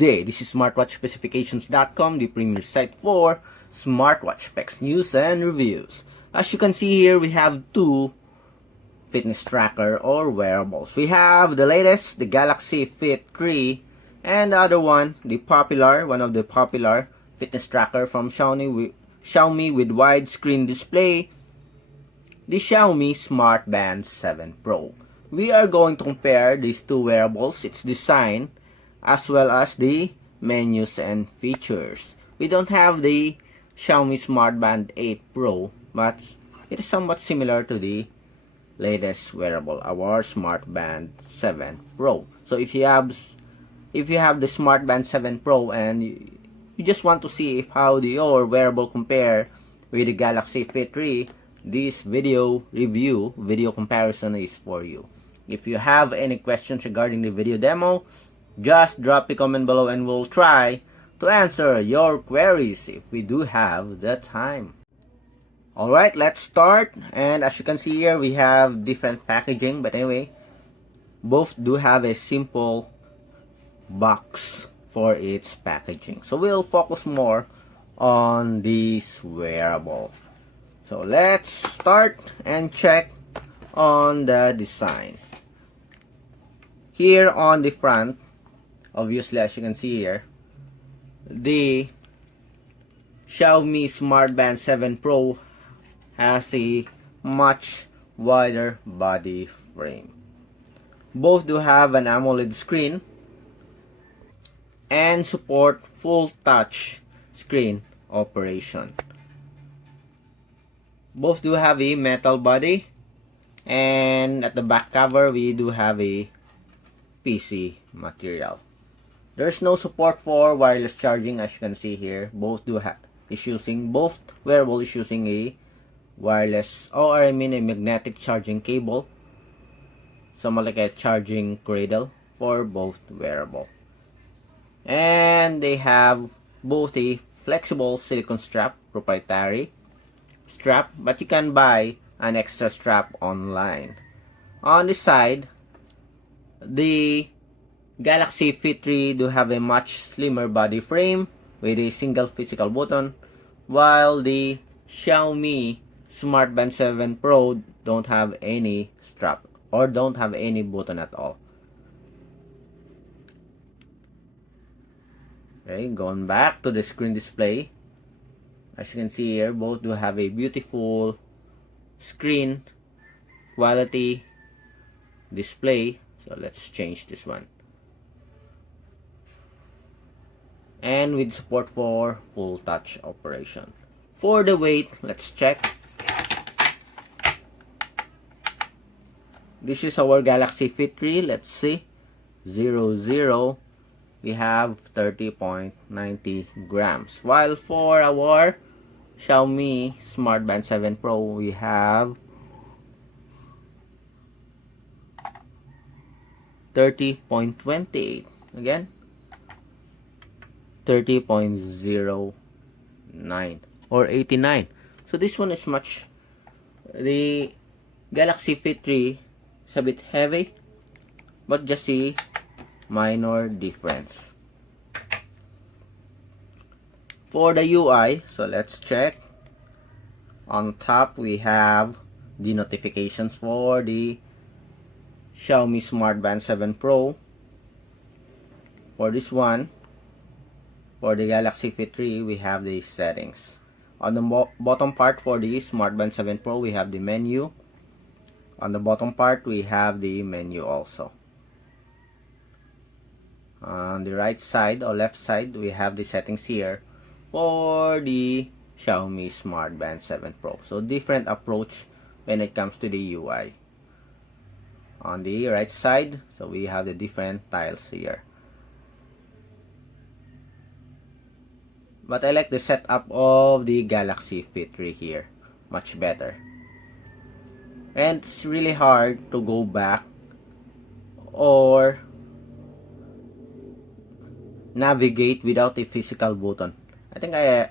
day. This is smartwatchspecifications.com, the premier site for smartwatch specs, news, and reviews. As you can see here, we have two fitness tracker or wearables. We have the latest, the Galaxy Fit 3, and the other one, one of the popular fitness tracker from Xiaomi with widescreen display, the Xiaomi Smartband 7 Pro. We are going to compare these two wearables, its design, as well as the menus and features. We don't have the Xiaomi Smartband 8 Pro, but it is somewhat similar to the latest wearable, our Smartband 7 Pro. So if you have the Smartband 7 Pro and you just want to see how your wearable compare with the Galaxy Fit 3, this video comparison is for you. If you have any questions regarding the video demo, just drop a comment below and we'll try to answer your queries if we do have the time. Alright, let's start. And as you can see here, we have different packaging, but anyway, both do have a simple box for its packaging. So we'll focus more on this wearable. So let's start and check on the design. Here on the front, obviously as you can see here, the Xiaomi Smartband 7 Pro has a much wider body frame. Both do have an AMOLED screen and support full touch screen operation. Both do have a metal body, and at the back cover we do have a PC material. There's no support for wireless charging, as you can see here. Both wearable is using a wireless, or I mean a magnetic charging cable, somewhat like a charging cradle for both wearable. And they have both a flexible silicone strap, proprietary strap, but you can buy an extra strap online. On the side, the Galaxy Fit 3 do have a much slimmer body frame with a single physical button, while the Xiaomi Smartband 7 Pro don't have any strap or don't have any button at all. Okay, going back to the screen display, as you can see here, both do have a beautiful screen quality display. So let's change this one. And with support for full touch operation. For the weight, let's check. This is our Galaxy Fit 3. Let's see. 00. We have 30.90 grams. While for our Xiaomi Smartband 7 Pro, we have 30.28. Again, 30.09 or 89. So this one is much. The Galaxy Fit 3 is a bit heavy, but just see minor difference. For the UI, so let's check. On top we have the notifications for the Xiaomi Smartband 7 Pro. For this one, for the Galaxy Fit 3, we have the settings. On the bottom part for the Smartband 7 Pro, we have the menu. On the bottom part, we have the menu also. On the right side or left side, we have the settings here for the Xiaomi Smartband 7 Pro. So different approach when it comes to the UI. On the right side, so we have the different tiles here. But I like the setup of the Galaxy Fit 3 here. Much better. And it's really hard to go back or navigate without a physical button. I think I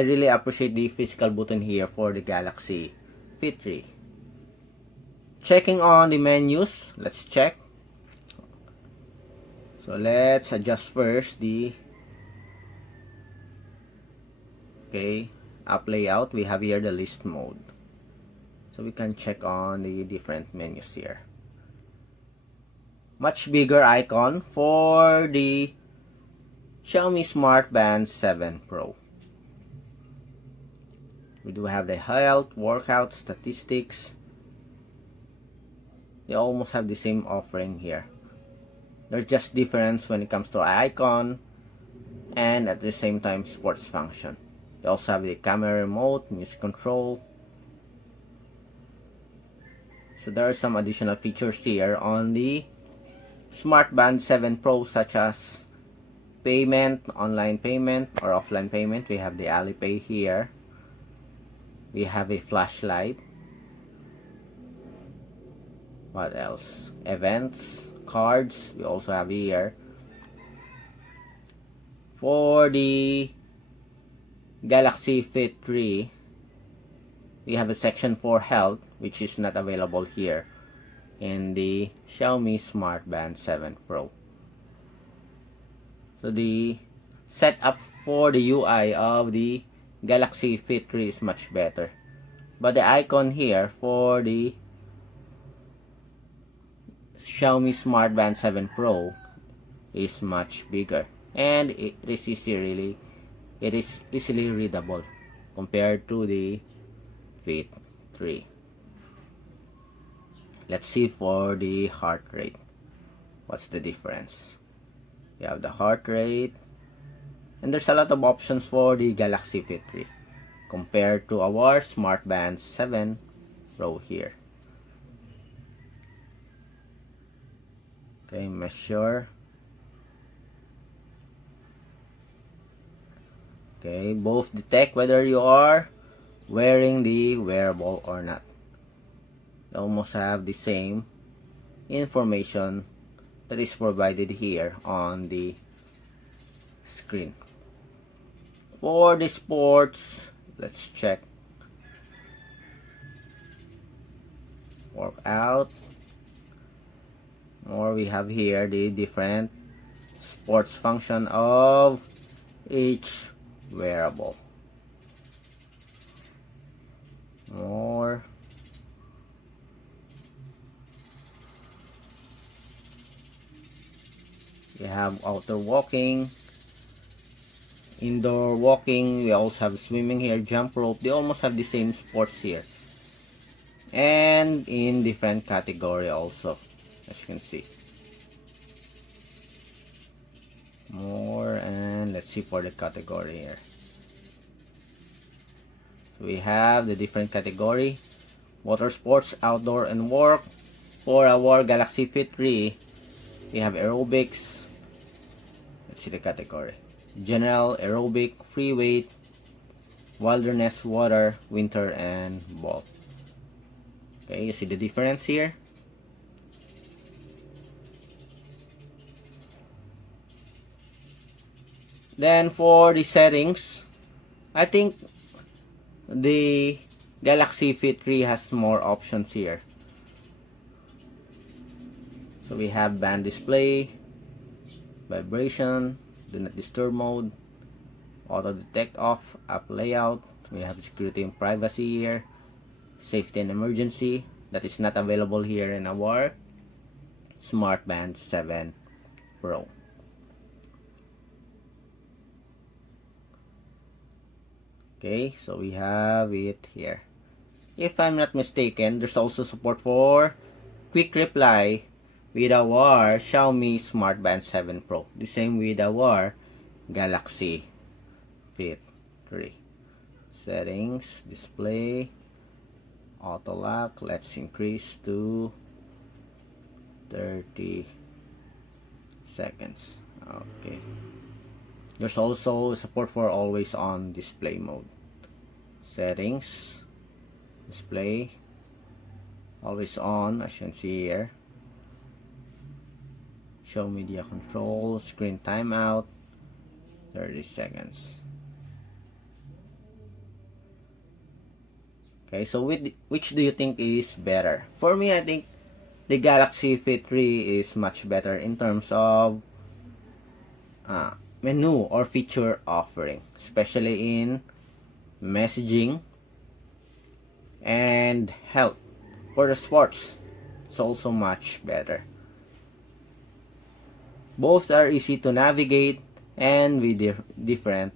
really appreciate the physical button here for the Galaxy Fit 3. Checking on the menus, let's check. So let's adjust first the app layout. We have here the list mode. So we can check on the different menus here. Much bigger icon for the Xiaomi Smartband 7 Pro. We do have the health, workout, statistics. They almost have the same offering here. There's just difference when it comes to icon and at the same time sports function. You also have the camera remote, music control. So there are some additional features here on the Smartband 7 Pro, such as payment, online payment or offline payment. We have the Alipay here. We have a flashlight. What else? Events, cards. We also have here. For the Galaxy Fit 3, we have a section for health, which is not available here in the Xiaomi Smartband 7 Pro. So the setup for the UI of the Galaxy Fit 3 is much better. But the icon here for the Xiaomi Smartband 7 Pro is much bigger, and it is easily readable compared to the Fit 3. Let's see for the heart rate. What's the difference? We have the heart rate, and there's a lot of options for the Galaxy Fit 3 compared to our Smartband 7 Pro here. Okay, measure. Okay, both detect whether you are wearing the wearable or not. They almost have the same information that is provided here on the screen. For the sports, let's check. Workout. Or we have here the different sports function of each wearable. More. We have outdoor walking, indoor walking. We also have swimming here, jump rope. They almost have the same sports here, and in different category also, as you can see. More, and let's see for the category here. So we have the different category: water sports, outdoor, and work. For our Galaxy Fit 3, we have aerobics. Let's see the category: general, aerobic, free weight, wilderness, water, winter, and bulk. Okay, you see the difference here. Then for the settings, I think the Galaxy Fit 3 has more options here. So we have band display, vibration, do not disturb mode, auto detect off, app layout. We have security and privacy here, safety and emergency. That is not available here in our Smartband 7 Pro. Okay, so we have it here. If I'm not mistaken, there's also support for quick reply with our Xiaomi Smartband 7 Pro. The same with our Galaxy Fit 3. Settings, display, auto lock. Let's increase to 30 seconds. Okay. There's also support for always on display mode. Settings, display, always on, as you can see here. Show media control, screen timeout, 30 seconds. Okay, so which do you think is better? For me, I think the Galaxy Fit 3 is much better in terms of menu or feature offering, especially in messaging and health. For the sports, it's also much better. Both are easy to navigate and with different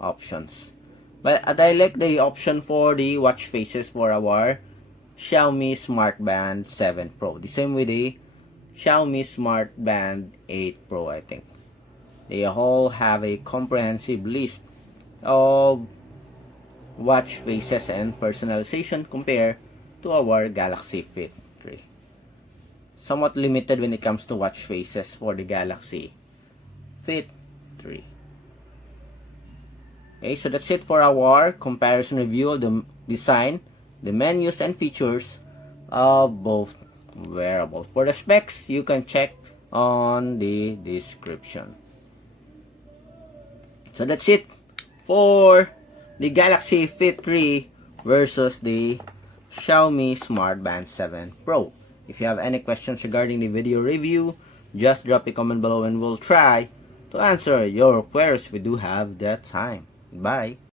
options. But I like the option for the watch faces for our Xiaomi Smartband 7 Pro. The same with the Xiaomi Smartband 8 Pro, I think. They all have a comprehensive list of watch faces and personalization compared to our Galaxy Fit 3. Somewhat limited when it comes to watch faces for the Galaxy Fit 3. Okay, so that's it for our comparison review of the design, the menus, and features of both wearables. For the specs, you can check on the description. So that's it for the Galaxy Fit 3 versus the Xiaomi Smartband 7 Pro. If you have any questions regarding the video review, just drop a comment below and we'll try to answer your queries if we do have that time. Bye.